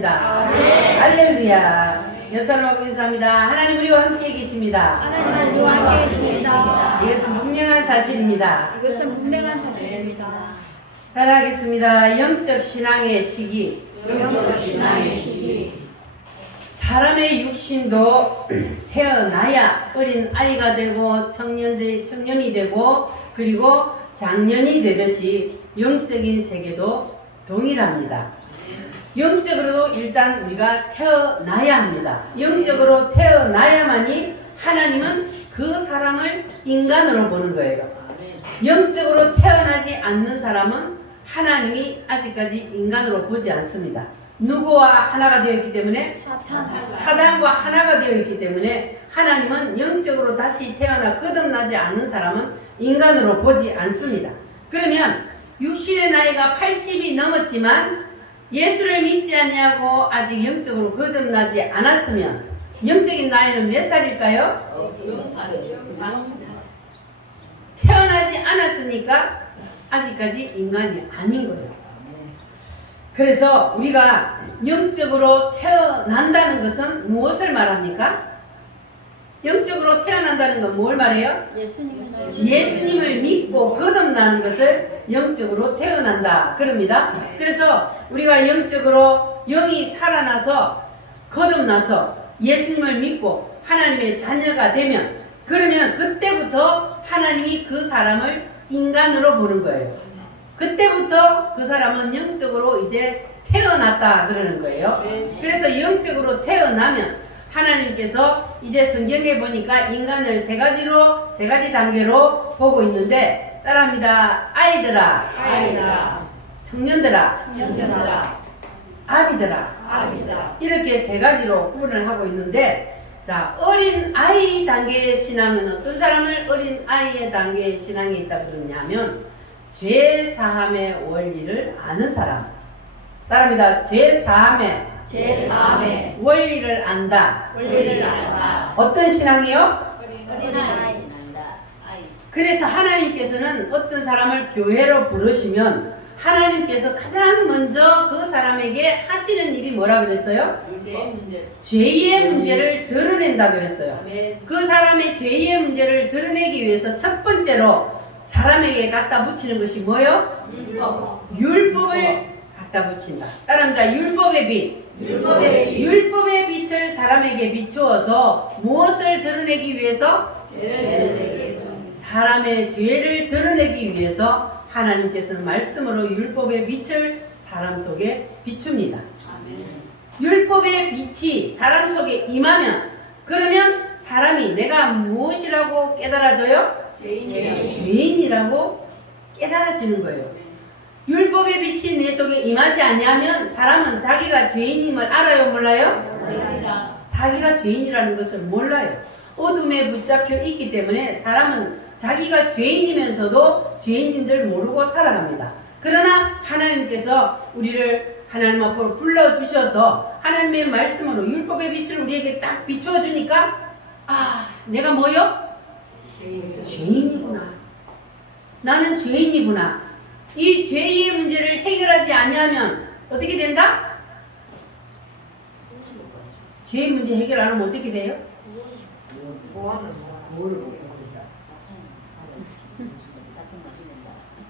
하셨습니다. 할렐루야. 옆 사람하고 인사합니다. 하나님 우리와 함께 계십니다. 하나님 우리와 함께 계십니다. 이것은 분명한 사실입니다. 이것은 분명한 사실입니다. 따라하겠습니다. 영적 신앙의 시기. 사람의 육신도 태어나야 어린 아이가 되고 청년이 되고 그리고 장년이 되듯이 영적인 세계도 동일합니다. 영적으로도 일단 우리가 태어나야 합니다. 영적으로 태어나야만이 하나님은 그 사람을 인간으로 보는 거예요. 영적으로 태어나지 않는 사람은 하나님이 아직까지 인간으로 보지 않습니다. 누구와 하나가 되어 있기 때문에? 사단과 하나가 되어 있기 때문에 하나님은 영적으로 다시 태어나 거듭나지 않는 사람은 인간으로 보지 않습니다. 그러면 육신의 나이가 80이 넘었지만 예수를 믿지 않냐고 아직 영적으로 거듭나지 않았으면 영적인 나이는 몇 살일까요? 태어나지 않았으니까 아직까지 인간이 아닌 거예요. 그래서 우리가 영적으로 태어난다는 것은 무엇을 말합니까? 영적으로 태어난다는 건 뭘 말해요? 예수님을 믿고 거듭나는 것을 영적으로 태어난다 그럽니다. 그래서 우리가 영적으로 영이 살아나서 거듭나서 예수님을 믿고 하나님의 자녀가 되면 그러면 그때부터 하나님이 그 사람을 인간으로 보는 거예요. 그때부터 그 사람은 영적으로 이제 태어났다 그러는 거예요. 그래서 영적으로 태어나면 하나님께서 이제 성경에 보니까 인간을 세 가지 단계로 보고 있는데 따라합니다. 아이들아, 청년들아, 아비들아. 이렇게 세 가지로 구분을 하고 있는데 자, 어린 아이 단계의 신앙은 어떤 사람을 어린 아이의 단계의 신앙에 있다 그러냐면 죄 사함의 원리를 아는 사람. 따라합니다. 죄 사함의 원리를 안다. 어떤 신앙이요? 그래서 하나님께서는 어떤 사람을 교회로 부르시면 하나님께서 가장 먼저 그 사람에게 하시는 일이 뭐라 그랬어요? 죄의 문제를 드러낸다 그랬어요. 그 사람의 죄의 문제를 드러내기 위해서 첫 번째로 사람에게 갖다 붙이는 것이 뭐요? 율법을 갖다 붙인다. 따라합니다. 율법의 빛. 율법의 빛을 사람에게 비추어서 무엇을 드러내기 위해서? 사람의 죄를 드러내기 위해서 하나님께서는 말씀으로 율법의 빛을 사람 속에 비춥니다. 율법의 빛이 사람 속에 임하면 그러면 사람이 내가 무엇이라고 깨달아져요? 죄인이라고 깨달아지는 거예요. 율법의 빛이 내 속에 임하지 않으면 사람은 자기가 죄인임을 알아요? 몰라요? 자기가 죄인이라는 것을 몰라요. 어둠에 붙잡혀 있기 때문에 사람은 자기가 죄인이면서도 죄인인 줄 모르고 살아갑니다. 그러나 하나님께서 우리를 하나님 앞으로 불러주셔서 하나님의 말씀으로 율법의 빛을 우리에게 딱 비추어 주니까 내가 뭐요? 죄인이구나. 나는 죄인이구나. 이 죄의 문제를 해결하지 않으면 어떻게 된다? 죄의 문제 해결 안 하면 어떻게 돼요?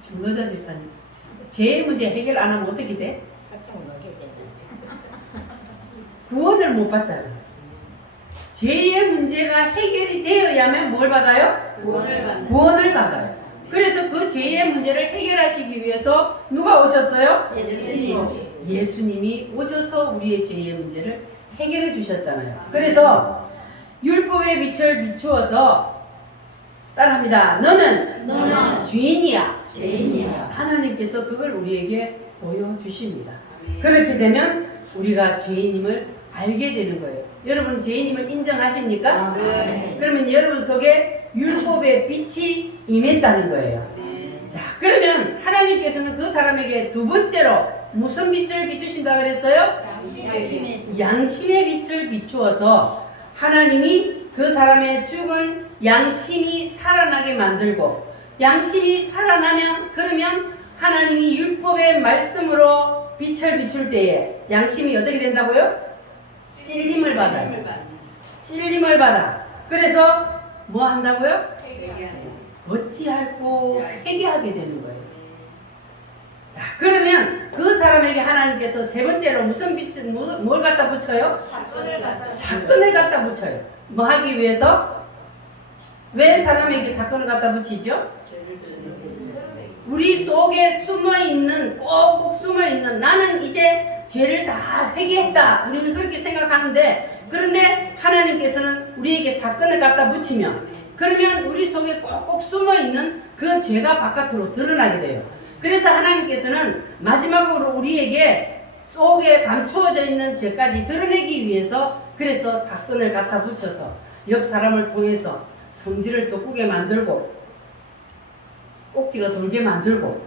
정거자 집사님, 죄의 문제 해결 안 하면 어떻게 돼? 구원을 못 받잖아요. 죄의 문제가 해결이 되어야만 뭘 받아요? 구원을 받아요. 그래서 그 죄의 문제를 해결하시기 위해서 누가 오셨어요? 예수님이 오셔서 우리의 죄의 문제를 해결해 주셨잖아요. 그래서 율법의 빛을 비추어서 따라합니다. 너는 죄인이야. 하나님께서 그걸 우리에게 보여주십니다. 그렇게 되면 우리가 죄인임을 알게 되는 거예요. 여러분 죄인임을 인정하십니까? 그러면 여러분 속에 율법의 빛이 임했다는 거예요. 자, 그러면 하나님께서는 그 사람에게 두 번째로 무슨 빛을 비추신다 그랬어요? 양심의 빛을 비추어서 하나님이 그 사람의 죽은 양심이 살아나게 만들고 양심이 살아나면 그러면 하나님이 율법의 말씀으로 빛을 비출 때에 양심이 어떻게 된다고요? 찔림을 받아요. 찔림을 받아. 그래서 뭐 한다고요? 어찌할꼬 회개하게 되는 거예요. 자, 그러면 그 사람에게 하나님께서 세 번째로 무슨 빛을 뭘 갖다 붙여요? 사건을 갖다 붙여요. 뭐 하기 위해서? 왜 사람에게 사건을 갖다 붙이죠? 우리 속에 숨어있는, 꼭꼭 숨어있는, 나는 이제 죄를 다 회개했다, 우리는 그렇게 생각하는데, 그런데 하나님께서는 우리에게 사건을 갖다 붙이면, 그러면 우리 속에 꼭꼭 숨어있는 그 죄가 바깥으로 드러나게 돼요. 그래서 하나님께서는 마지막으로 우리에게 속에 감추어져 있는 죄까지 드러내기 위해서, 그래서 사건을 갖다 붙여서 옆 사람을 통해서 성질을 돋구게 만들고 꼭지가 돌게 만들고,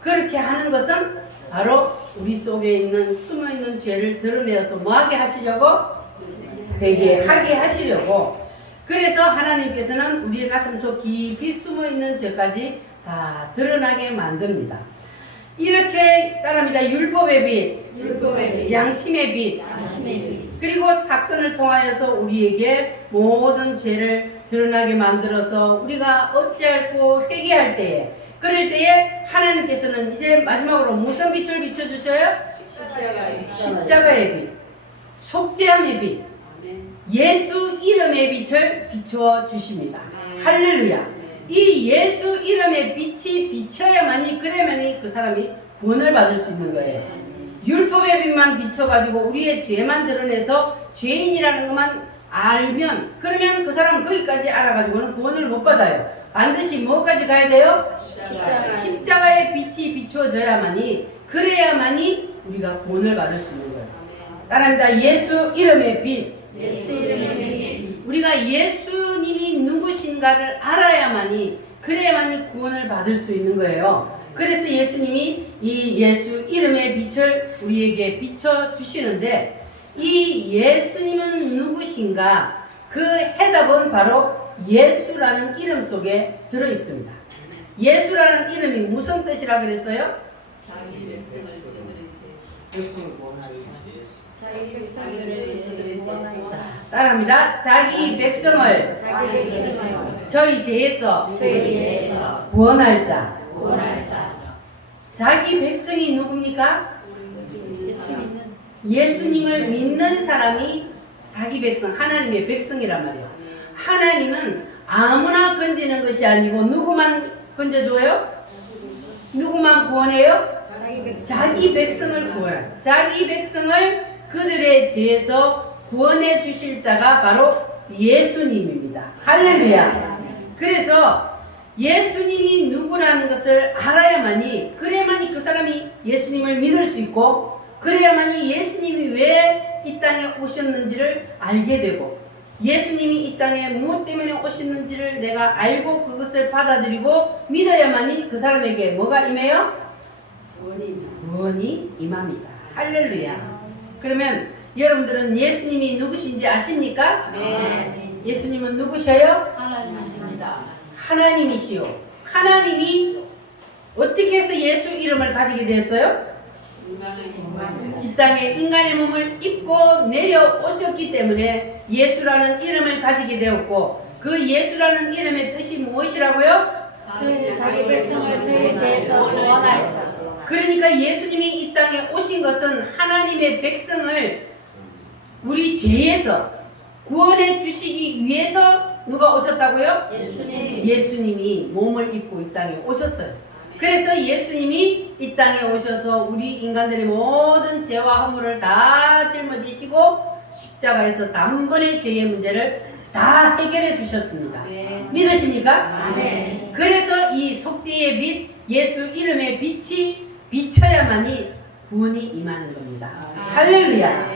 그렇게 하는 것은 바로 우리 속에 있는 숨어있는 죄를 드러내서 뭐하게 하시려고? 회개하게 하시려고. 그래서 하나님께서는 우리의 가슴속 깊이 숨어있는 죄까지 다 드러나게 만듭니다. 이렇게 따릅니다. 율법의 빛, 양심의 빛, 그리고 사건을 통하여서 우리에게 모든 죄를 드러나게 만들어서 우리가 어찌할꼬 회개할 때에, 그럴 때에 하나님께서는 이제 마지막으로 무슨 빛을 비춰주셔요? 십자가의 빛, 속죄함의 빛, 예수 이름의 빛을 비추어 주십니다. 할렐루야. 이 예수 이름의 빛이 비쳐야만이, 그래야만이 그 사람이 구원을 받을 수 있는 거예요. 율법의 빛만 비춰가지고 우리의 죄만 드러내서 죄인이라는 것만 알면, 그러면 그 사람은 거기까지 알아가지고는 구원을 못 받아요. 반드시 뭐까지 가야 돼요? 십자가의 빛이 비추어져야만이, 그래야만이 우리가 구원을 받을 수 있는 거예요. 따라합니다. 예수 이름의 빛. 우리가 예수님이 누구신가를 알아야만이, 그래야만이 구원을 받을 수 있는 거예요. 그래서 예수님이 이 예수 이름의 빛을 우리에게 비춰 주시는데, 이 예수님은 누구신가? 그 해답은 바로 예수라는 이름 속에 들어 있습니다. 예수라는 이름이 무슨 뜻이라 그랬어요? 따라합니다. 자기 백성을 저희 죄에서 구원할 자. 자기 백성이 누굽니까? 예수님을 믿는 사람이 자기 백성, 하나님의 백성이란 말이에요. 하나님은 아무나 건지는 것이 아니고 누구만 건져줘요? 누구만 구원해요? 자기 백성을 구원해요. 자기 백성을 그들의 죄에서 구원해 주실 자가 바로 예수님입니다. 할렐루야. 그래서 예수님이 누구라는 것을 알아야만이, 그래야만이 그 사람이 예수님을 믿을 수 있고, 그래야만이 예수님이 왜 이 땅에 오셨는지를 알게 되고, 예수님이 이 땅에 무엇 때문에 오셨는지를 내가 알고 그것을 받아들이고 믿어야만이 그 사람에게 뭐가 임해요? 구원이 임합니다. 할렐루야. 그러면 여러분들은 예수님이 누구신지 아십니까? 네. 예수님은 누구셔요? 하나님이십니다. 하나님이시요. 하나님이 어떻게 해서 예수 이름을 가지게 됐어요? 이 땅에 인간의 몸을 입고 내려오셨기 때문에 예수라는 이름을 가지게 되었고, 그 예수라는 이름의 뜻이 무엇이라고요? 자기 백성을 저희 죄에서 구원할 자. 그러니까 예수님이 이 땅에 오신 것은 하나님의 백성을 우리 죄에서 구원해 주시기 위해서 누가 오셨다고요? 예수님이 몸을 입고 이 땅에 오셨어요. 그래서 예수님이 이 땅에 오셔서 우리 인간들의 모든 죄와 허물을 다 짊어지시고 십자가에서 단번에 죄의 문제를 다 해결해 주셨습니다. 믿으십니까? 아멘. 그래서 이 속죄의 빛, 예수 이름의 빛이 비쳐야만이 구원이 임하는 겁니다. 할렐루야.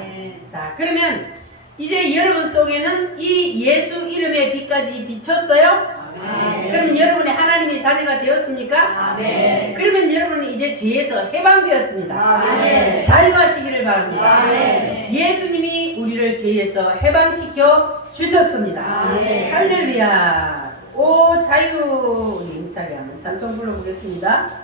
자, 그러면 이제 여러분 속에는 이 예수 이름의 빛까지 비쳤어요? 그러면 여러분이 하나님의 자녀가 되었습니까? 그러면 여러분은 이제 죄에서 해방되었습니다. 자유하시기를 바랍니다. 예수님이 우리를 죄에서 해방시켜 주셨습니다. 할렐루야. 오 자유. 우리 힘차게 한번 찬송 불러보겠습니다.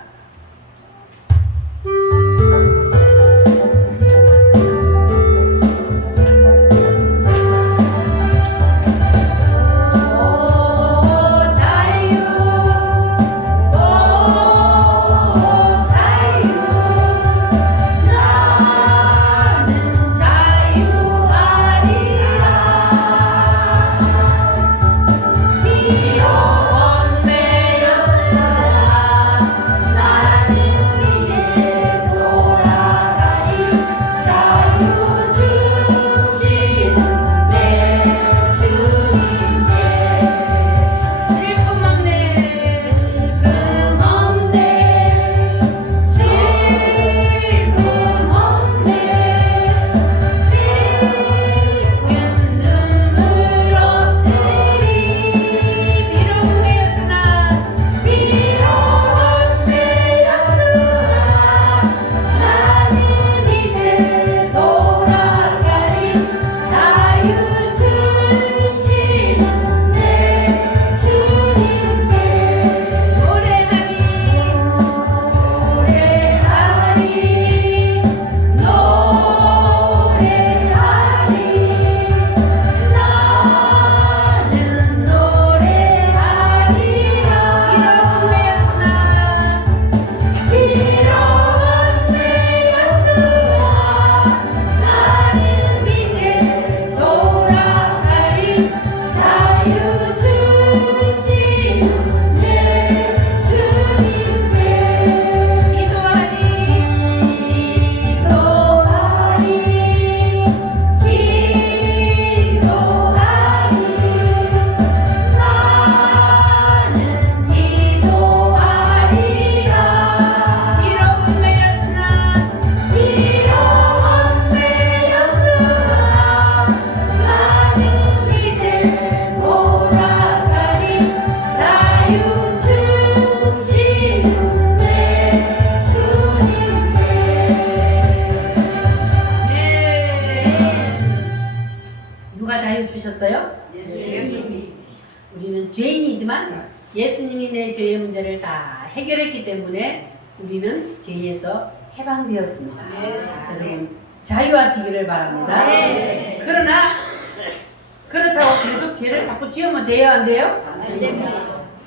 하셨어요? 예수님이. 우리는 죄인이지만 예수님이 내 죄의 문제를 다 해결했기 때문에 우리는 죄에서 해방되었습니다. 여러분 자유하시기를 바랍니다. 네. 그러나 그렇다고 계속 죄를 자꾸 지으면 돼요, 안 돼요? 안 됩니다.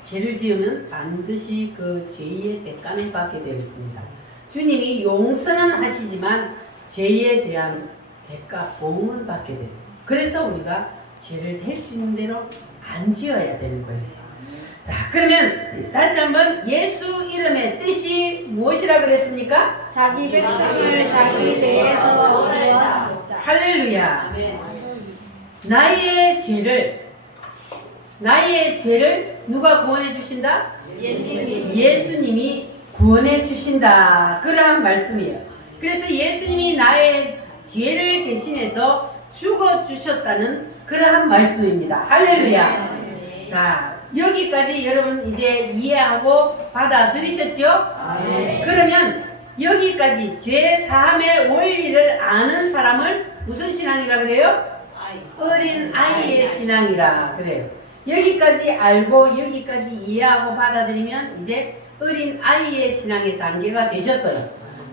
죄를 지으면 반드시 그 죄의 대가를 받게 되어 있습니다. 주님이 용서는 하시지만 죄에 대한 대가 보응은 받게 돼요. 그래서 우리가 죄를 될 수 있는 대로 안 지어야 되는 거예요. 자, 그러면 다시 한번 예수 이름의 뜻이 무엇이라 그랬습니까? 자기 백성을 자기 죄에서 구원하고자. 할렐루야. 아멘. 나의 죄를 누가 구원해 주신다? 예수님. 예수님이 구원해 주신다. 그러한 말씀이에요. 그래서 예수님이 나의 죄를 대신해서 죽어 주셨다는 그러한 말씀입니다. 할렐루야. 자, 여기까지 여러분 이제 이해하고 받아들이셨죠? 그러면 여기까지 죄 사함의 원리를 아는 사람을 무슨 신앙이라 그래요? 어린 아이의 신앙이라 그래요. 여기까지 알고 여기까지 이해하고 받아들이면 이제 어린 아이의 신앙의 단계가 되셨어요.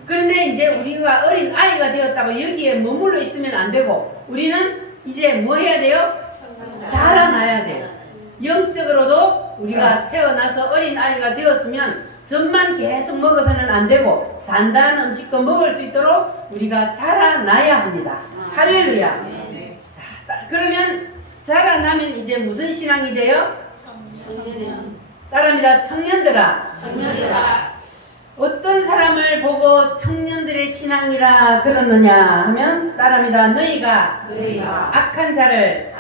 그런데 이제 우리가 어린 아이가 되었다고 여기에 머물러 있으면 안 되고 우리는 이제 뭐 해야 돼요? 자라나야 돼요. 영적으로도 우리가 태어나서 어린 아이가 되었으면 젖만 계속 먹어서는 안 되고 단단한 음식도 먹을 수 있도록 우리가 자라나야 합니다. 할렐루야. 자, 그러면 자라나면 이제 무슨 신앙이 돼요? 따라합니다. 청년들아. 어떤 사람을 보고 청년들의 신앙이라 그러느냐 하면 따라합니다. 너희가 악한 자를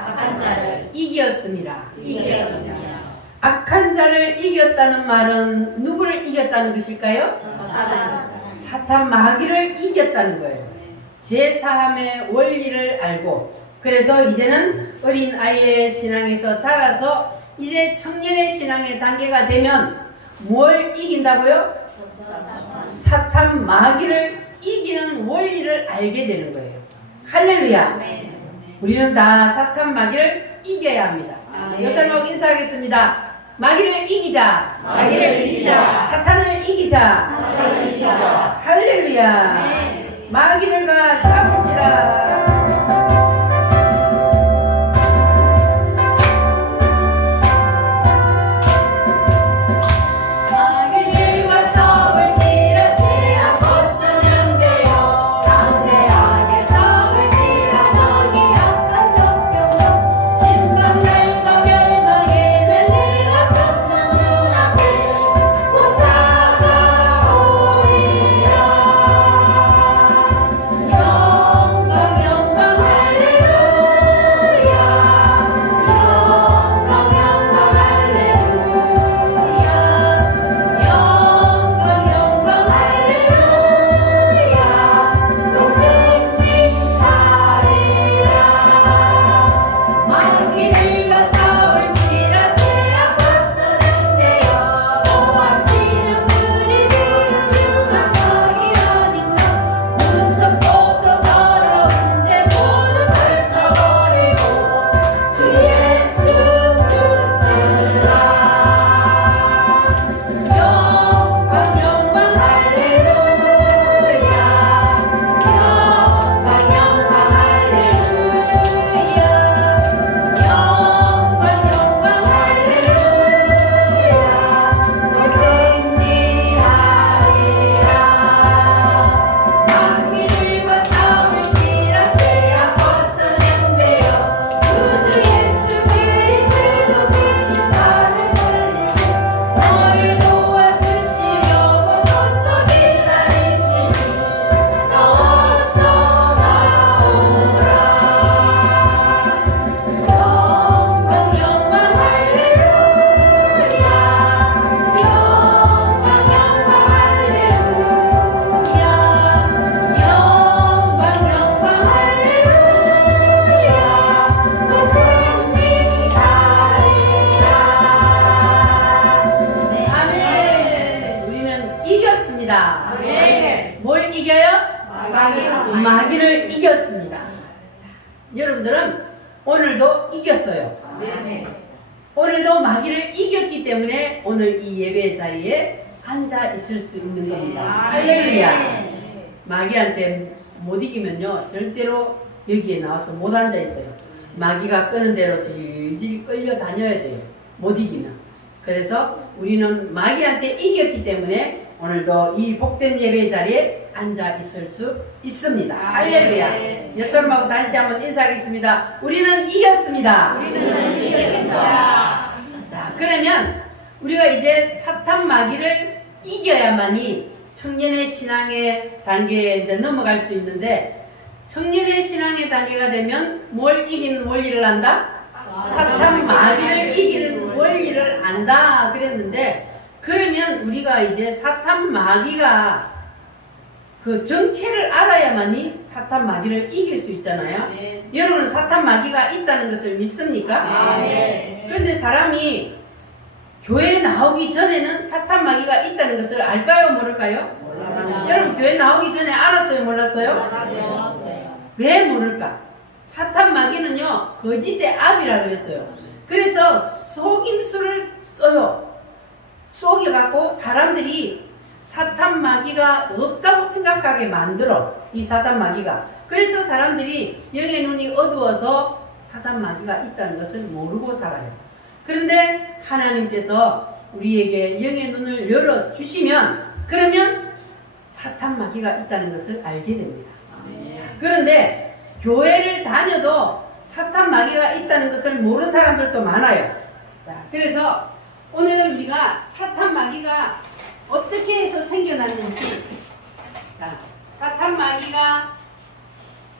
이겼습니다. 악한 자를 이겼다는 말은 누구를 이겼다는 것일까요? 사탄 마귀를 이겼다는 거예요. 죄 사함의 원리를 알고 그래서 이제는 어린 아이의 신앙에서 자라서 이제 청년의 신앙의 단계가 되면 뭘 이긴다고요? 사탄 마귀를 이기는 원리를 알게 되는 거예요. 할렐루야. 우리는 다 사탄 마귀를 이겨야 합니다. 여사님하고 인사하겠습니다. 마귀를 이기자. 사탄을 이기자. 할렐루야. 마귀를 가 싸울지라. 뭘 이겨요? 마귀를 이겼습니다. 자, 여러분들은 오늘도 이겼어요. 오늘도 마귀를 이겼기 때문에 오늘 이 예배 자리에 앉아 있을 수 있는 겁니다. 할렐루야. 마귀한테 못 이기면요 절대로 여기에 나와서 못 앉아 있어요. 마귀가 끄는 대로 질질 끌려 다녀야 돼요. 못 이기면. 그래서 우리는 마귀한테 이겼기 때문에 오늘도 이 복된 예배 자리에 앉아 있을 수 있습니다. 할렐루야. 예수님하고 다시 한번 인사하겠습니다. 우리는 이겼습니다. 우리는 이겼습니다. 자, 그러면 우리가 이제 사탄 마귀를 이겨야만이 청년의 신앙의 단계에 이제 넘어갈 수 있는데, 청년의 신앙의 단계가 되면 뭘 이기는 원리를 안다? 사탄 마귀를 이기는 원리를 안다 그랬는데, 그러면 우리가 이제 사탄 마귀가 그 정체를 알아야만이 사탄 마귀를 이길 수 있잖아요. 여러분은 사탄 마귀가 있다는 것을 믿습니까? 그런데 사람이 교회 나오기 전에는 사탄 마귀가 있다는 것을 알까요? 모를까요? 여러분 교회 나오기 전에 알았어요? 몰랐어요? 왜 모를까? 사탄 마귀는요 거짓의 압이라 그랬어요. 그래서 속임수를 써요. 속여갖고 사람들이 사탄 마귀가 없다고 생각하게 만들어. 이 사탄 마귀가. 그래서 사람들이 영의 눈이 어두워서 사탄 마귀가 있다는 것을 모르고 살아요. 그런데 하나님께서 우리에게 영의 눈을 열어주시면 그러면 사탄 마귀가 있다는 것을 알게 됩니다. 그런데 교회를 다녀도 사탄 마귀가 있다는 것을 모르는 사람들도 많아요. 자, 그래서 오늘은 우리가 사탄 마귀가 어떻게 해서 생겨났는지, 자, 사탄 마귀가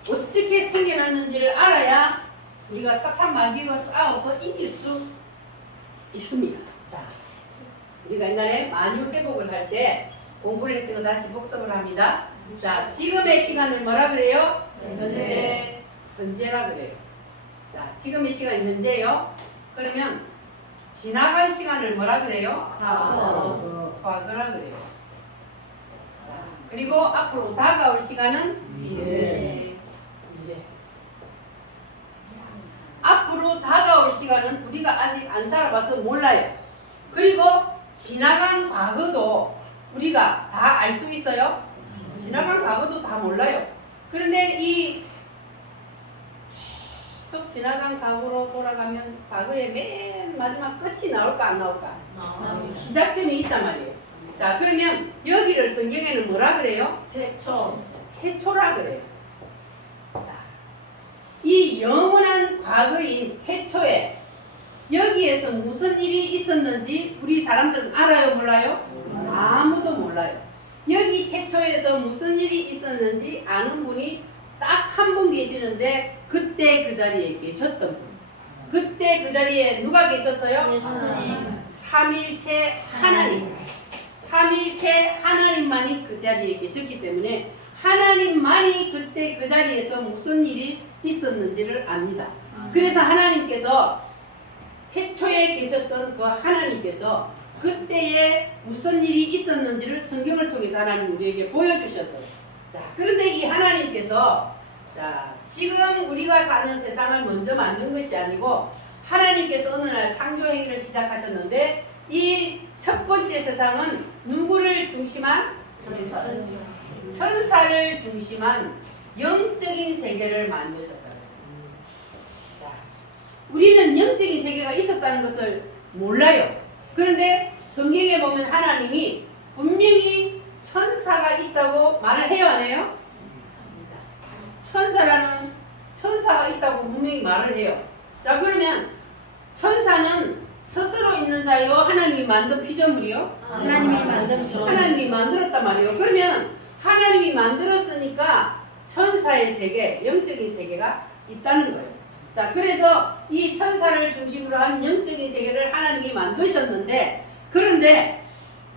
어떻게 생겨났는지를 알아야 우리가 사탄 마귀와 싸워서 이길 수 있습니다. 자, 우리가 옛날에 만유 회복을 할 때 공부를 했던 거 다시 복습을 합니다. 자, 지금의 시간을 뭐라 그래요? 현재라 그래요. 자, 지금의 시간이 현재요. 그러면 지나간 시간을 뭐라 그래요? 과거라 그래요. 자, 그리고 앞으로 다가올 시간은 미래. 앞으로 다가올 시간은 우리가 아직 안 살아봐서 몰라요. 그리고 지나간 과거도 우리가 다 알 수 있어요? 지나간 과거도 다 몰라요. 그런데 이 계속 지나간 과거로 돌아가면 과거의 맨 마지막 끝이 나올까 안 나올까? 시작점이 있단 말이에요. 자, 그러면 여기를 성경에는 뭐라 그래요? 태초라 그래요. 자, 이 영원한 과거인 태초에 여기에서 무슨 일이 있었는지 우리 사람들은 알아요? 몰라요? 아무도 몰라요. 여기 태초에서 무슨 일이 있었는지 아는 분이 딱 한 분 계시는데 그때 그 자리에 계셨던 분. 그때 그 자리에 누가 계셨어요? 삼일체 하나님. 삼일체 하나님만이 그 자리에 계셨기 때문에 하나님만이 그때 그 자리에서 무슨 일이 있었는지를 압니다. 그래서 하나님께서 태초에 계셨던 그 하나님께서 그때에 무슨 일이 있었는지를 성경을 통해서 하나님 우리에게 보여주셨어요. 자, 그런데 이 하나님께서 자, 지금 우리가 사는 세상을 먼저 만든 것이 아니고 하나님께서 어느 날 창조 행위를 시작하셨는데 이 첫 번째 세상은 누구를 중심한? 천사를 중심한 영적인 세계를 만드셨다. 자, 우리는 영적인 세계가 있었다는 것을 몰라요. 그런데 성경에 보면 하나님이 분명히 천사가 있다고 말을 해요, 안 해요? 천사가 있다고 분명히 말을 해요. 자, 그러면 천사는 스스로 있는 자요, 하나님이 만든 피조물이요? 하나님이 만들었단 말이에요. 그러면 하나님이 만들었으니까 천사의 세계, 영적인 세계가 있다는 거예요. 자, 그래서 이 천사를 중심으로 한 영적인 세계를 하나님이 만드셨는데, 그런데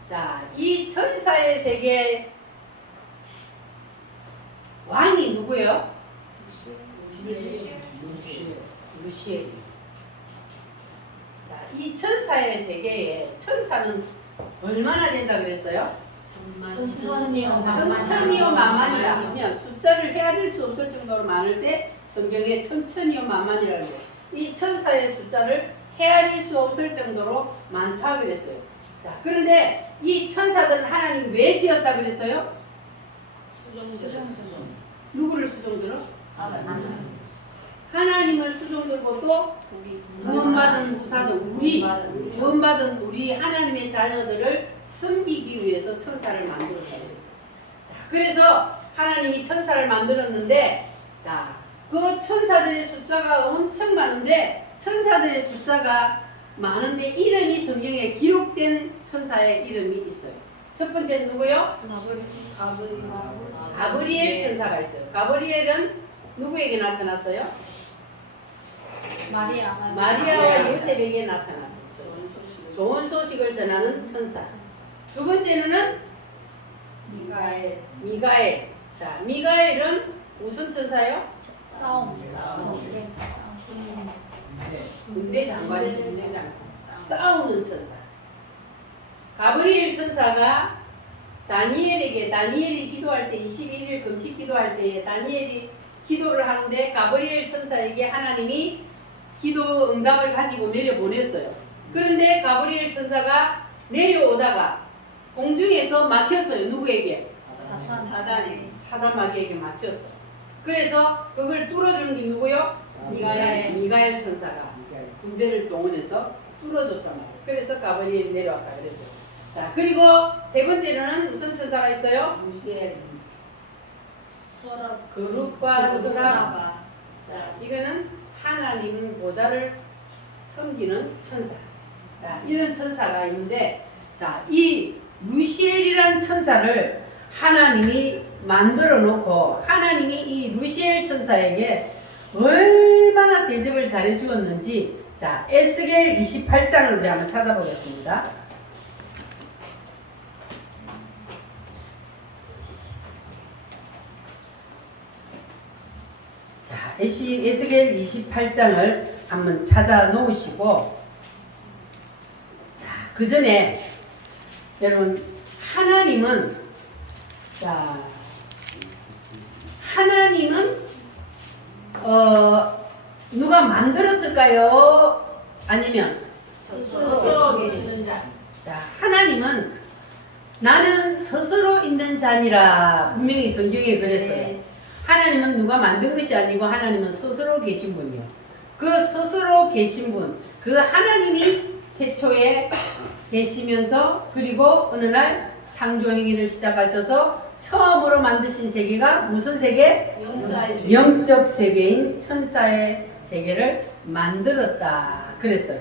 자, 이 천사의 세계 왕이 누구예요? 루시엘. 자, 이 천사의 세계에 천사는 얼마나 된다 그랬어요? 천천히요 만만이라 하면 숫자를 헤아릴 수 없을 정도로 많을 때 성경에 천천히요 만만이라고 해요. 이 천사의 숫자를 헤아릴 수 없을 정도로 많다 그랬어요. 자, 그런데 이 천사들은 하나님 왜 지었다 그랬어요? 누구를 수종들어? 하나님을 수종들고 또 구원받은 무사도 구원받은 우리 하나님의 자녀들을 섬기기 위해서 천사를 만들었다고 했어요. 자, 그래서 하나님이 천사를 만들었는데, 자, 그 천사들의 숫자가 엄청 많은데, 천사들의 숫자가 많은데 이름이 성경에 기록된 천사의 이름이 있어요. 첫 번째는 누구요? 가브리엘 천사가 있어요. 가브리엘은 누구에게 나타났어요? 마리아와 요셉에게 나타났어요. 좋은 소식을 전하는 천사. 두 번째는 미가엘. 자, 미가엘은 무슨 천사요? 군대 장관이죠. 싸우는 천사. 가브리엘 천사가 다니엘이 기도할 때 21일 금식 기도할 때 다니엘이 기도를 하는데 가브리엘 천사에게 하나님이 기도 응답을 가지고 내려보냈어요. 그런데 가브리엘 천사가 내려오다가 공중에서 막혔어요. 누구에게? 사단 마귀에게 막혔어요. 그래서 그걸 뚫어주는 게 누구요? 미가엘 천사가 군대를 동원해서 뚫어줬단 말이에요. 그래서 가브리엘이 내려왔다 그랬어요. 자, 그리고 세 번째로는 무슨 천사가 있어요? 그룹과 스랍. 자, 이거는 하나님 보좌를 섬기는 천사. 자, 이런 천사가 있는데, 자, 이 루시엘이란 천사를 하나님이 만들어 놓고 하나님이 이 루시엘 천사에게 얼마나 대접을 잘해 주었는지, 자, 에스겔 28장을 우리 한번 찾아보겠습니다. 자, 에스겔 28장을 한번 찾아 놓으시고, 자, 그 전에 여러분, 하나님은 누가 만들었을까요? 아니면 스스로 계시는 자. 자, 하나님은 나는 스스로 있는 자니라 분명히 성경에 그랬어요. 하나님은 누가 만든 것이 아니고 하나님은 스스로 계신 분이요. 그 스스로 계신 분, 그 하나님이 태초에 계시면서 그리고 어느 날 창조행위를 시작하셔서 처음으로 만드신 세계가 무슨 세계? 영적 세계인 천사의 세계를 만들었다 그랬어요.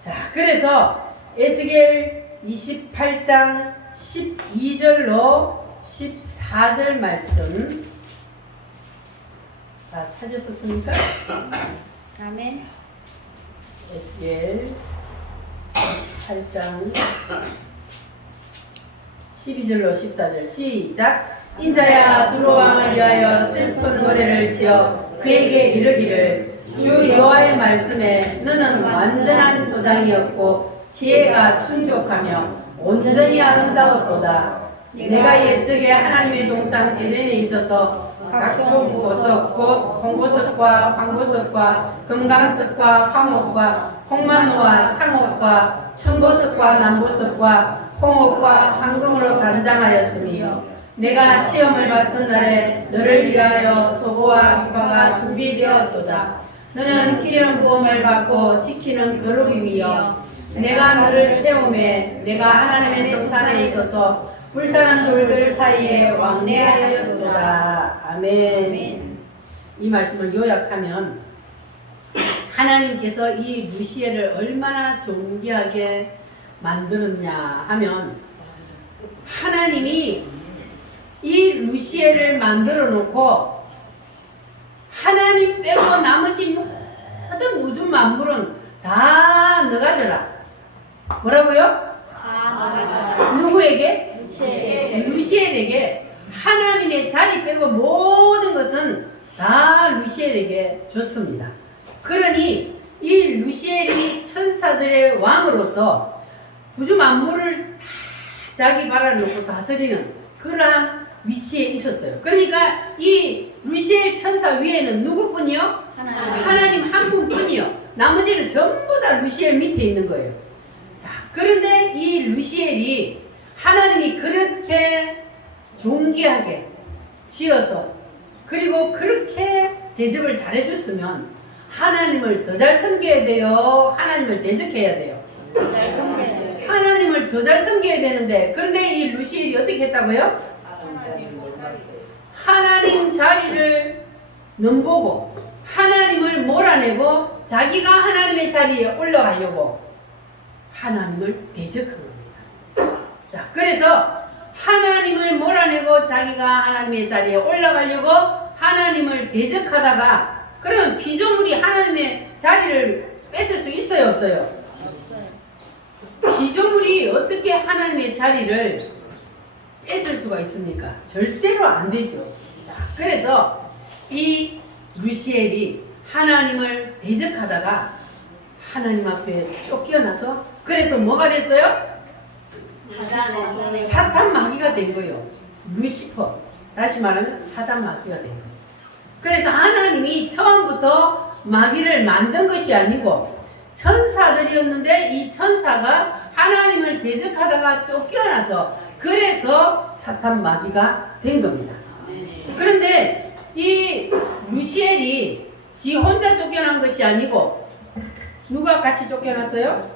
자, 그래서 에스겔 28장 12절로 14절 말씀 다 찾으셨습니까? 아멘. 에스겔 28장 12절로 14절 시작. 인자야 두로 왕을 위하여 슬픈 노래를 지어 그에게 이르기를 주 여호와의 말씀에 너는 완전한 도장이었고 지혜가 충족하며 온전히 아름다웠도다. 내가 옛적에 하나님의 동산 에덴에 있어서 각종 보석 곧 홍보석과 황보석과 금강석과 황옥과 홍만호와 창옥과 천보석과 남보석과 홍옥과 황금으로 단장하였으며 내가 시험을 받던 날에 너를 위하여 소고와 휘파가 준비되었도다. 너는 기름 부음을 받고 지키는 거룩임이여 내가 너를 세우매 내가 하나님의 성산에 있어서 불타는 돌들 사이에 왕래하였도다. 아멘. 이 말씀을 요약하면 하나님께서 이 루시엘을 얼마나 존귀하게 만들었냐 하면 하나님이 이 루시엘을 만들어 놓고 하나님 빼고 나머지 모든 우주 만물은 다 너가져라. 뭐라고요? 누구에게? 루시엘에게 하나님의 자리 빼고 모든 것은 다 루시엘에게 줬습니다. 그러니 이 루시엘이 천사들의 왕으로서 우주 만물을 다 자기 바라놓고 다스리는 그러한 위치에 있었어요. 그러니까 이 루시엘 천사 위에는 누구뿐이요? 하나님 한 분뿐이요. 나머지는 전부 다 루시엘 밑에 있는 거예요. 자, 그런데 이 루시엘이 하나님이 그렇게 존귀하게 지어서 그리고 그렇게 대접을 잘해줬으면 하나님을 더 잘 섬겨야 돼요? 하나님을 대적해야 돼요? 잘 섬겨요. 하나님을 더 잘 섬겨야 되는데, 그런데 이 루시엘이 어떻게 했다고요? 하나님 자리를 넘보고 하나님을 몰아내고 자기가 하나님의 자리에 올라가려고 하나님을 대적한 겁니다. 자, 그래서 하나님을 몰아내고 자기가 하나님의 자리에 올라가려고 하나님을 대적하다가, 그러면 피조물이 하나님의 자리를 뺏을 수 있어요, 없어요? 없어요. 피조물이 어떻게 하나님의 자리를 뺏을 수가 있습니까? 절대로 안 되죠. 자, 그래서 이 루시엘이 하나님을 대적하다가 하나님 앞에 쫓겨나서, 그래서 뭐가 됐어요? 사탄 마귀가 된 거예요. 루시퍼. 다시 말하면 사단 마귀가 된 거예요. 그래서 하나님이 처음부터 마귀를 만든 것이 아니고 천사들이었는데, 이 천사가 하나님을 대적하다가 쫓겨나서 그래서 사탄 마귀가 된 겁니다. 그런데 이 루시엘이 지 혼자 쫓겨난 것이 아니고 누가 같이 쫓겨났어요?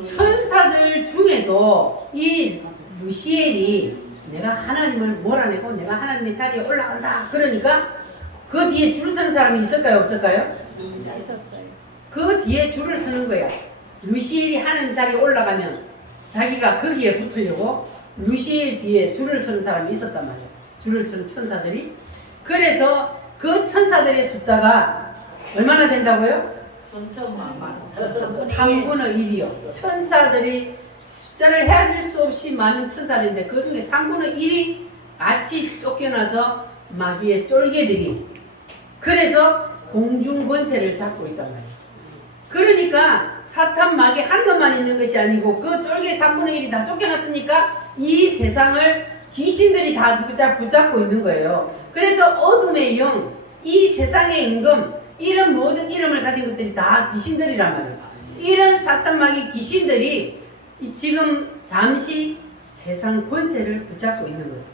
천사들 중에도 이 루시엘이 내가 하나님을 몰아내고 내가 하나님의 자리에 올라간다, 그러니까 그 뒤에 줄 서는 사람이 있을까요, 없을까요? 있었어요. 그 뒤에 줄을 서는 거야. 루시엘이 하나님 자리에 올라가면 자기가 거기에 붙으려고 루시엘 뒤에 줄을 서는 사람이 있었단 말이야. 줄을 서는 천사들이. 그래서 그 천사들의 숫자가 얼마나 된다고요? 3분의 1이요. 천사들이 숫자를 헤아릴 수 없이 많은 천사들인데 그 중에 3분의 1이 같이 쫓겨나서 마귀의 쫄개들이, 그래서 공중 권세를 잡고 있단 말이에요. 그러니까 사탄 마귀 한 놈만 있는 것이 아니고 그 쫄개 3분의 1이 다 쫓겨났으니까 이 세상을 귀신들이 다 붙잡고 있는 거예요. 그래서 어둠의 영, 이 세상의 임금, 이런 모든 이름을 가진 것들이 다 귀신들이란 말이에요. 이런 사탄 마귀 귀신들이 지금 잠시 세상 권세를 붙잡고 있는 거예요.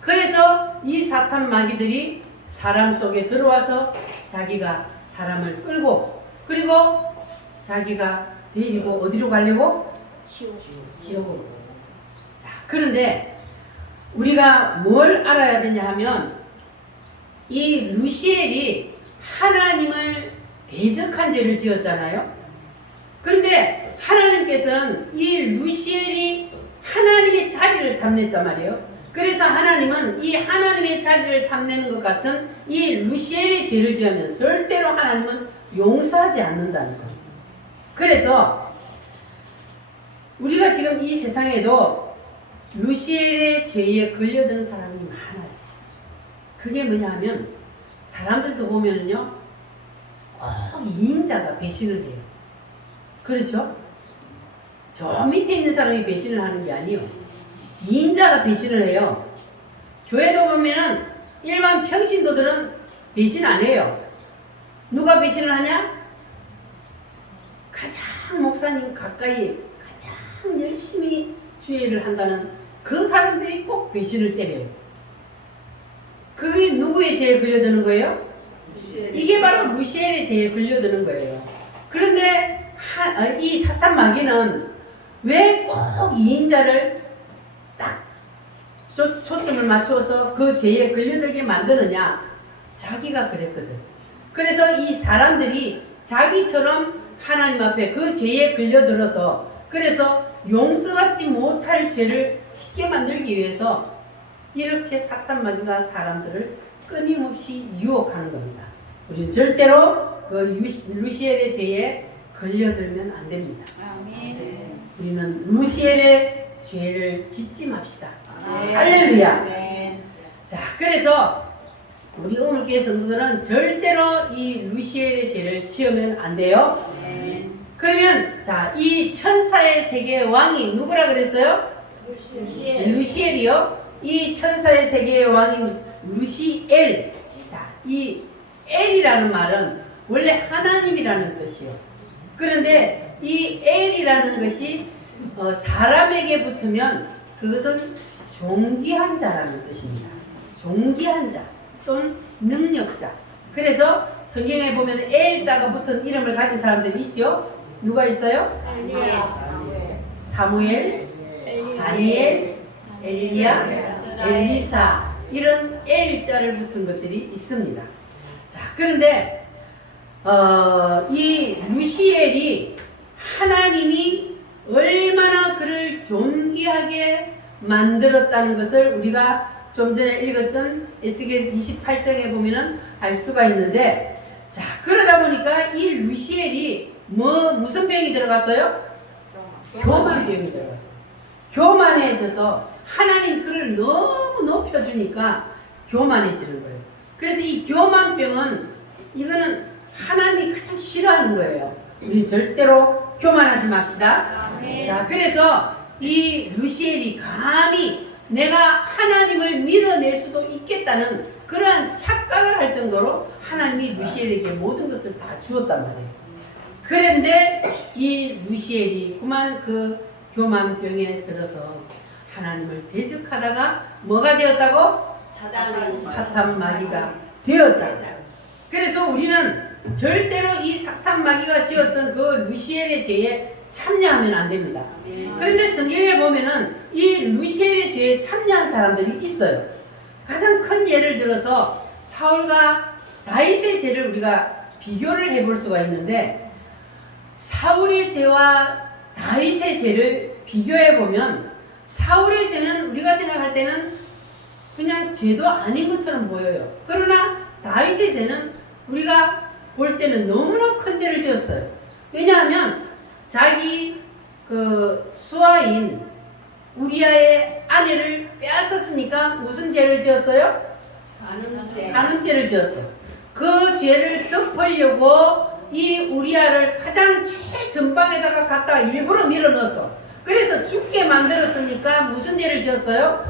그래서 이 사탄 마귀들이 사람 속에 들어와서 자기가 사람을 끌고, 그리고 자기가 데리고 어디로 가려고? 지옥으로. 자, 그런데 우리가 뭘 알아야 되냐 하면 이 루시엘이 하나님을 대적한 죄를 지었잖아요. 그런데 하나님께서는 이 루시엘이 하나님의 자리를 탐냈단 말이에요. 그래서 하나님은 이 하나님의 자리를 탐내는 것 같은 이 루시엘의 죄를 지으면 절대로 하나님은 용서하지 않는다는 거예요. 그래서 우리가 지금 이 세상에도 루시엘의 죄에 걸려드는 사람이 많아요. 그게 뭐냐 하면 사람들도 보면은요, 꼭 이인자가 배신을 해요. 그렇죠? 저 밑에 있는 사람이 배신을 하는 게 아니에요. 이인자가 배신을 해요. 교회도 보면은 일반 평신도들은 배신 안 해요. 누가 배신을 하냐? 가장 목사님 가까이 가장 열심히 주의를 한다는 그 사람들이 꼭 배신을 때려요. 그게 누구의 죄에 걸려드는 거예요? 이게 바로 루시엘의 죄에 걸려드는 거예요. 그런데 이 사탄 마귀는 왜 꼭 이인자를 딱 초점을 맞춰서 그 죄에 걸려들게 만드느냐? 자기가 그랬거든. 그래서 이 사람들이 자기처럼 하나님 앞에 그 죄에 걸려들어서, 그래서 용서받지 못할 죄를 짓게 만들기 위해서 이렇게 사탄 마귀가 사람들을 끊임없이 유혹하는 겁니다. 우리는 절대로 그 루시엘의 죄에 걸려들면 안 됩니다. 아멘. 우리는 루시엘의 죄를 짓지 맙시다. 할렐루야. 자, 그래서 우리 우물교회 성도들은 절대로 이 루시엘의 죄를 지으면 안 돼요. 그러면 자, 이 천사의 세계의 왕이 누구라 그랬어요? 루시엘이요. 이 천사의 세계의 왕인 루시엘. 자, 이 엘이라는 말은 원래 하나님이라는 뜻이요. 그런데 이 엘이라는 것이 사람에게 붙으면 그것은 존귀한 자라는 뜻입니다. 존귀한 자 또는 능력자. 그래서 성경에 보면 엘자가 붙은 이름을 가진 사람들이 있죠. 누가 있어요? 사무엘, 다니엘, 엘리야, 엘리사, 이런 엘자를 붙은 것들이 있습니다. 자, 그런데 이 루시엘이 하나님이 얼마나 그를 존귀하게 만들었다는 것을 우리가 좀 전에 읽었던 에스겔 28장에 보면은 알 수가 있는데, 자, 그러다 보니까 이 루시엘이 무슨 병이 들어갔어요? 교만병이 들어갔어요. 교만해져서 하나님 그를 너무 높여주니까 교만해지는 거예요. 그래서 이 교만병은 이거는 하나님이 가장 싫어하는 거예요. 우리 절대로 교만하지 맙시다. 자, 그래서 이 루시엘이 감히 내가 하나님을 밀어낼 수도 있겠다는 그러한 착각을 할 정도로 하나님이 루시엘에게 모든 것을 다 주었단 말이에요. 그런데 이 루시엘이 그만 그 교만병에 들어서 하나님을 대적하다가 뭐가 되었다고? 사탄 마귀가 되었다. 그래서 우리는 절대로 이 사탄 마귀가 지었던 그 루시엘의 죄에 참여하면 안 됩니다. 그런데 성경에 보면은 이 루시엘의 죄에 참여한 사람들이 있어요. 가장 큰 예를 들어서 사울과 다윗의 죄를 우리가 비교를 해볼 수가 있는데, 사울의 죄와 다윗의 죄를 비교해 보면 사울의 죄는 우리가 생각할 때는 그냥 죄도 아닌 것처럼 보여요. 그러나 다윗의 죄는 우리가 볼 때는 너무나 큰 죄를 지었어요. 왜냐하면 자기 그 수하인 우리아의 아내를 빼앗았으니까 무슨 죄를 지었어요? 간음죄를 지었어요. 그 죄를 덮으려고 이 우리아를 가장 최전방에다가 갖다가 일부러 밀어넣었어. 그래서 죽게 만들었으니까 무슨 죄를 지었어요?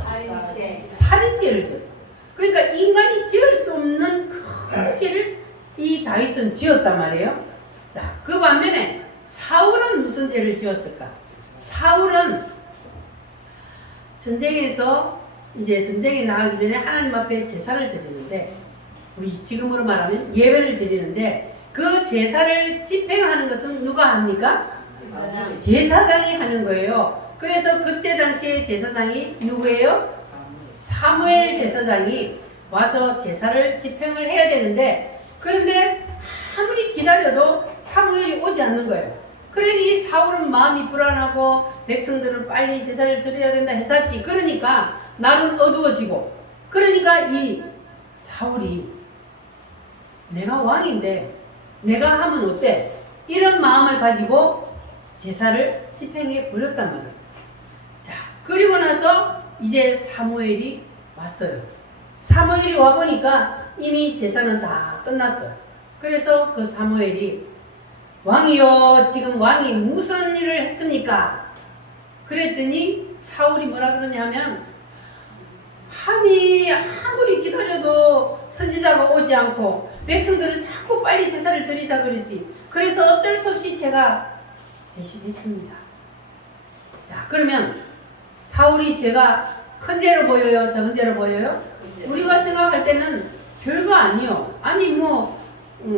살인죄를 지었어. 그러니까 인간이 지을 수 없는 큰 죄를 이 다윗은 지었단 말이에요. 자, 그 반면에 사울은 무슨 죄를 지었을까? 사울은 전쟁에서 이제 전쟁에 나가기 전에 하나님 앞에 제사를 드리는데, 우리 지금으로 말하면 예배를 드리는데, 그 제사를 집행하는 것은 누가 합니까? 제사장이 하는 거예요. 그래서 그때 당시에 제사장이 누구예요? 사무엘 제사장이 와서 제사를 집행을 해야 되는데, 그런데 아무리 기다려도 사무엘이 오지 않는 거예요. 그래서 이 사울은 마음이 불안하고 백성들은 빨리 제사를 드려야 된다 했었지. 그러니까 날은 어두워지고, 그러니까 이 사울이 내가 왕인데 내가 하면 어때? 이런 마음을 가지고 제사를 집행해 버렸단 말이에요. 자, 그리고 나서 이제 사무엘이 왔어요. 사무엘이 와보니까 이미 제사는 다 끝났어요. 그래서 그 사무엘이 왕이요, 지금 왕이 무슨 일을 했습니까? 그랬더니 사울이 뭐라 그러냐면, 아니 아무리 기다려도 선지자가 오지 않고 백성들은 자꾸 빨리 제사를 드리자 그러지. 그래서 어쩔 수 없이 제가 대신했습니다. 자, 그러면 사울이 죄가 큰 죄로 보여요? 작은 죄로 보여요? 우리가 생각할 때는 별거 아니요. 아니 뭐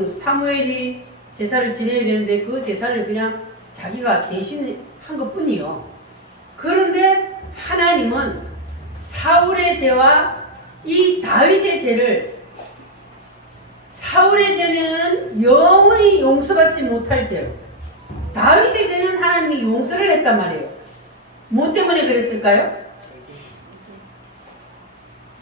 사무엘이 제사를 지내야 되는데 그 제사를 그냥 자기가 대신한 것뿐이요. 그런데 하나님은 사울의 죄와 이 다윗의 죄를, 사울의 죄는 영원히 용서받지 못할 죄요. 다윗의 죄는 하나님이 용서를 했단 말이에요. 뭐 때문에 그랬을까요?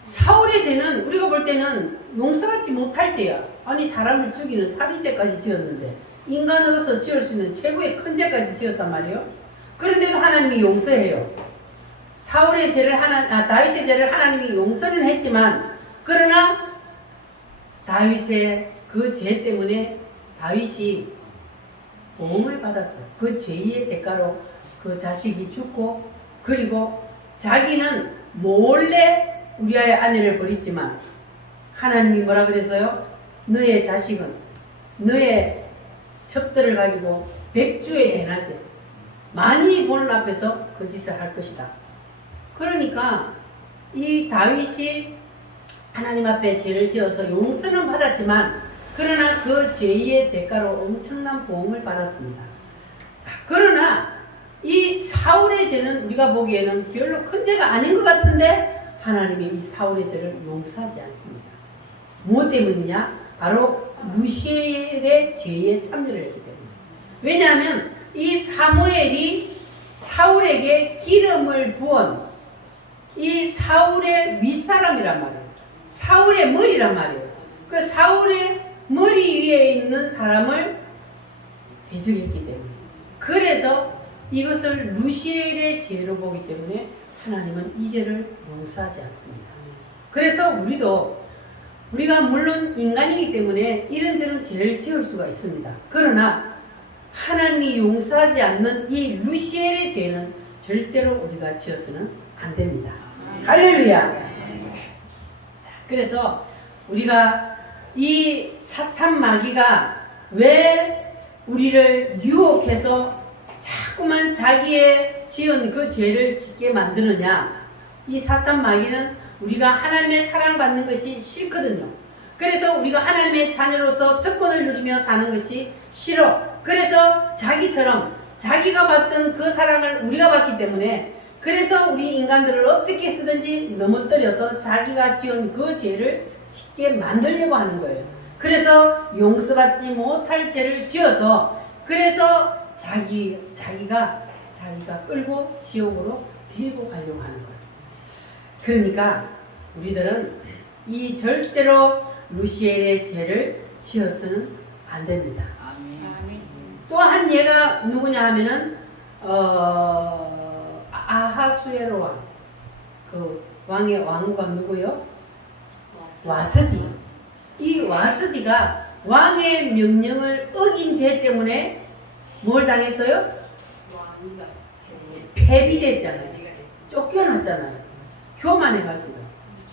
사울의 죄는 우리가 볼 때는 용서받지 못할 죄야. 아니 사람을 죽이는 살인죄까지 지었는데, 인간으로서 지을 수 있는 최고의 큰 죄까지 지었단 말이에요. 그런데도 하나님이 용서해요. 사울의 죄를 다윗의 죄를 하나님이 용서는 했지만, 그러나 다윗의 그 죄 때문에 다윗이 보험을 받았어요. 그 죄의 대가로 그 자식이 죽고, 그리고 자기는 몰래 우리아의 아내를 버렸지만 하나님이 뭐라 그랬어요? 너의 자식은 너의 첩들을 가지고 백주의 대낮에 많이 보는 앞에서 그 짓을 할 것이다. 그러니까 이 다윗이 하나님 앞에 죄를 지어서 용서는 받았지만 그러나 그 죄의 대가로 엄청난 보응을 받았습니다. 그러나 이 사울의 죄는 우리가 보기에는 별로 큰 죄가 아닌 것 같은데 하나님이 이 사울의 죄를 용서하지 않습니다. 무엇 때문이냐? 바로 루시엘의 죄에 참여를 했기 때문에. 왜냐하면 이 사무엘이 사울에게 기름을 부은 이 사울의 윗사람이란 말이에요. 사울의 머리란 말이에요. 그 사울의 머리 위에 있는 사람을 대적했기 때문에. 그래서 이것을 루시엘의 죄로 보기 때문에 하나님은 이 죄를 용서하지 않습니다. 그래서 우리가 물론 인간이기 때문에 이런저런 죄를 지을 수가 있습니다. 그러나 하나님이 용서하지 않는 이 루시엘의 죄는 절대로 우리가 지어서는 안 됩니다. 할렐루야. 그래서 우리가 이 사탄 마귀가 왜 우리를 유혹해서 자꾸만 자기의 지은 그 죄를 짓게 만드느냐? 이 사탄 마귀는 우리가 하나님의 사랑받는 것이 싫거든요. 그래서 우리가 하나님의 자녀로서 특권을 누리며 사는 것이 싫어. 그래서 자기처럼 자기가 받던 그 사랑을 우리가 받기 때문에 그래서 우리 인간들을 어떻게 쓰든지 넘어뜨려서 자기가 지은 그 죄를 짓게 만들려고 하는 거예요. 그래서 용서받지 못할 죄를 지어서 그래서 자기가 끌고 지옥으로 데리고 가려고 하는 거예요. 그러니까 우리들은 이 절대로 루시엘의 죄를 지어서는 안 됩니다. 또 한 예가 누구냐 하면은 아하수에로 왕. 그 왕의 왕후가 누구요? 와스디. 이 와스디가 왕의 명령을 어긴 죄 때문에 뭘 당했어요? 폐비됐잖아요. 쫓겨났잖아요. 교만해가지고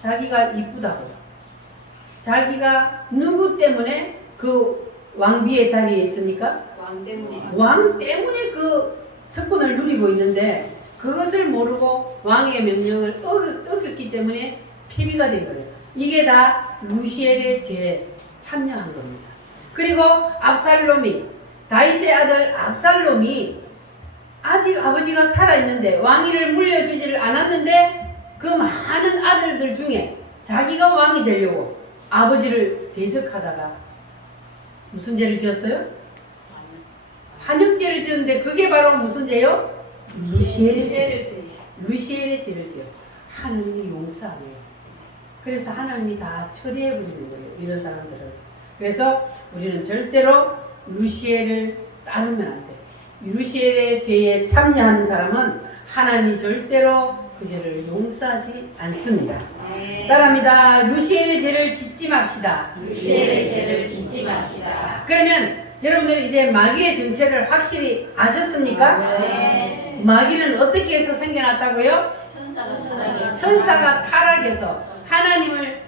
자기가 이쁘다고 자기가 누구 때문에 그 왕비의 자리에 있습니까? 왕 때문에 그 특권을 누리고 있는데 그것을 모르고 왕의 명령을 어겼기 때문에 폐비가 된 거예요. 이게 다 루시엘의 죄에 참여한 겁니다. 그리고 압살롬이 다윗의 아들 압살롬이 아직 아버지가 살아있는데 왕위를 물려주지를 않았는데 그 많은 아들들 중에 자기가 왕이 되려고 아버지를 대적하다가 무슨 죄를 지었어요? 반역죄를 지었는데 그게 바로 무슨 죄요? 루시엘의 죄. 루시엘의 죄를 지어 하나님이 용서 안 해요. 그래서 하나님이 다 처리해 버리는 거예요. 이런 사람들을. 그래서 우리는 절대로 루시엘을 따르면 안 돼. 루시엘의 죄에 참여하는 사람은 하나님이 절대로 그 죄를 용서하지 않습니다. 따라합니다. 루시엘의 죄를 짓지 맙시다. 루시엘의 죄를 짓지 맙시다. 그러면 여러분들이 이제 마귀의 정체를 확실히 아셨습니까? 마귀는 어떻게 해서 생겨났다고요? 천사가 타락해서 하나님을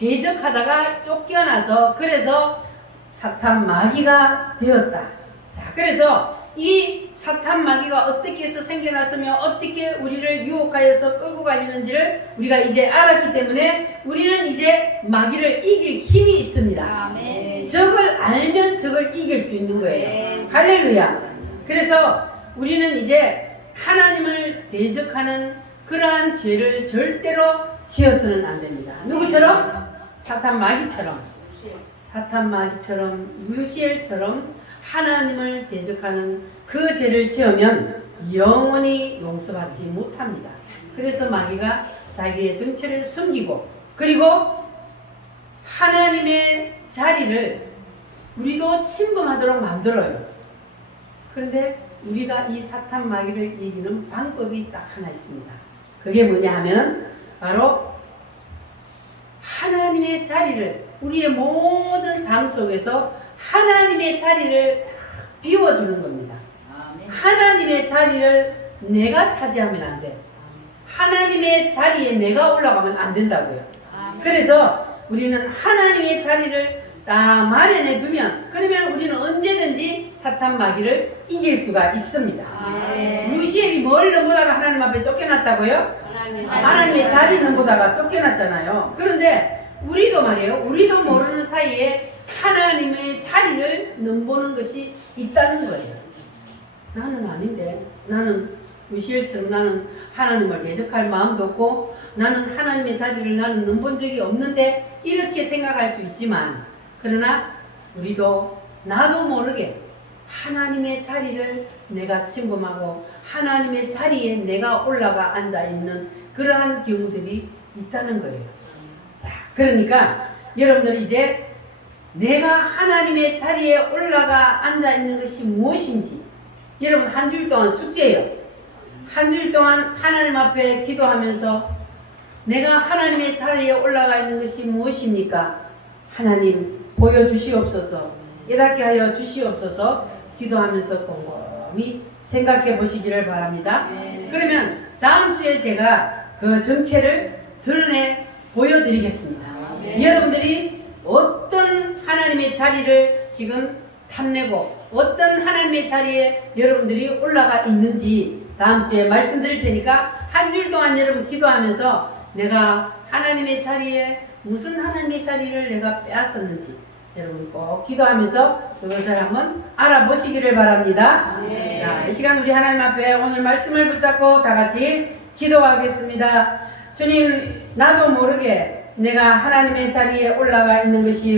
대적하다가 쫓겨나서 그래서 사탄 마귀가 되었다. 자, 그래서 이 사탄 마귀가 어떻게 해서 생겨났으며 어떻게 우리를 유혹하여서 끌고 가려는지를 우리가 이제 알았기 때문에 우리는 이제 마귀를 이길 힘이 있습니다. 아멘. 적을 알면 적을 이길 수 있는 거예요. 할렐루야. 그래서 우리는 이제 하나님을 대적하는 그러한 죄를 절대로 지어서는 안 됩니다. 누구처럼? 사탄 마귀처럼. 사탄 마귀처럼 루시엘처럼 하나님을 대적하는 그 죄를 지으면 영원히 용서받지 못합니다. 그래서 마귀가 자기의 정체를 숨기고 그리고 하나님의 자리를 우리도 침범하도록 만들어요. 그런데 우리가 이 사탄 마귀를 이기는 방법이 딱 하나 있습니다. 그게 뭐냐 하면 바로 하나님의 자리를 우리의 모든 삶 속에서 하나님의 자리를 비워두는 겁니다. 하나님의 자리를 내가 차지하면 안 돼. 하나님의 자리에 내가 올라가면 안 된다고요. 그래서 우리는 하나님의 자리를 딱 마련해 두면, 그러면 우리는 언제든지 사탄 마귀를 이길 수가 있습니다. 루시엘이 뭘 넘보다가 하나님 앞에 쫓겨났다고요? 하나님의 자리 넘보다가 쫓겨났잖아요. 그런데 우리도 말이에요. 우리도 모르는 사이에 하나님의 자리를 넘보는 것이 있다는 거예요. 나는 아닌데, 나는 루시엘처럼 나는 하나님을 대적할 마음도 없고 나는 하나님의 자리를 나는 넘본 적이 없는데, 이렇게 생각할 수 있지만, 그러나 우리도 나도 모르게 하나님의 자리를 내가 침범하고 하나님의 자리에 내가 올라가 앉아있는 그러한 경우들이 있다는 거예요. 자, 그러니까 여러분들 이제 내가 하나님의 자리에 올라가 앉아있는 것이 무엇인지, 여러분 한 주일 동안 숙제예요. 한 주일 동안 하나님 앞에 기도하면서 내가 하나님의 자리에 올라가 있는 것이 무엇입니까? 하나님 보여주시옵소서, 깨닫게 하여 주시옵소서 기도하면서 곰곰이 생각해 보시기를 바랍니다. 그러면 다음 주에 제가 그 전체를 드러내 보여드리겠습니다. 여러분들이 어떤 하나님의 자리를 지금 탐내고 어떤 하나님의 자리에 여러분들이 올라가 있는지 다음 주에 말씀드릴 테니까 한 주일 동안 여러분 기도하면서 내가 하나님의 자리에 무슨 하나님의 자리를 내가 빼앗았는지 여러분 꼭 기도하면서 그것을 한번 알아보시기를 바랍니다. 자, 이 시간 우리 하나님 앞에 오늘 말씀을 붙잡고 다 같이 기도하겠습니다. 주님, 나도 모르게 내가 하나님의 자리에 올라가 있는 것이